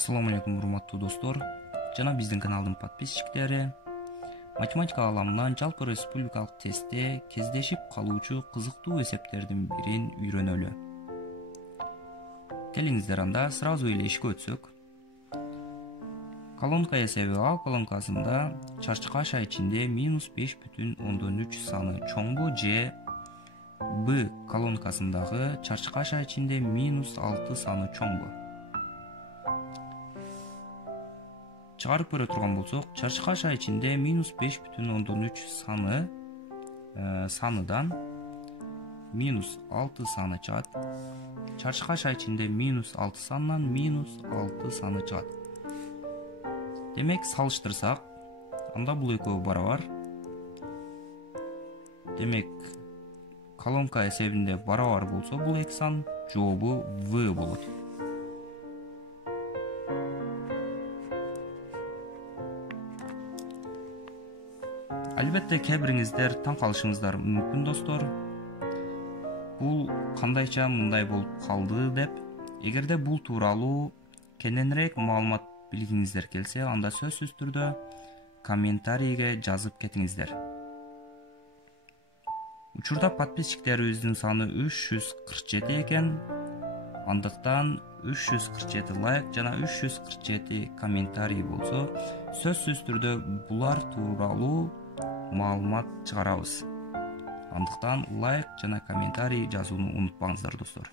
Assalamu алейкум, урматтуу достор. Жана биздин каналдын подписчиктери. Математика аламынан жалпы республикалык тестте кездешип калуучу кызыктуу эсептердин бирин үйрөнөлү. Келиңиздер анда сразу эле ишке өтсөк. Колонка эсеби А колонкасында чарчы каша ичинде -5,3 саны чоңбу же Б колонкасындагы чарчы каша ичинде -6 саны чоңбу? Чыгарып көрө турган болсок, чарчы каша ичинде -5,3 саныдан -6 саны чыгат. Чарчы каша ичинде -6 санынан -6 саны чыгат. Демек, салыштырсак, анда бул экөө барабар. Демек, колонка эсебинде барабар болсо, бул эки сан жообу В болот. Албетте, кээ бириңиздер таң калышыңыздар мүмкүн достор. Бул кандайча мындай болуп калды деп. Эгерде бул тууралуу кененирээк маалымат билгиңиздер келсе, анда сөзсүз түрдө комментарийге жазып кетиңиздер. Учурда подписчиктерибиздин саны 347 экен. Андыктан 347 лайк жана 347 комментарий болсо, сөзсүз түрдө булар тууралуу маалымат чыгарабыз. Андыктан лайк жана комментарий жазууну унутпаңыздар достор.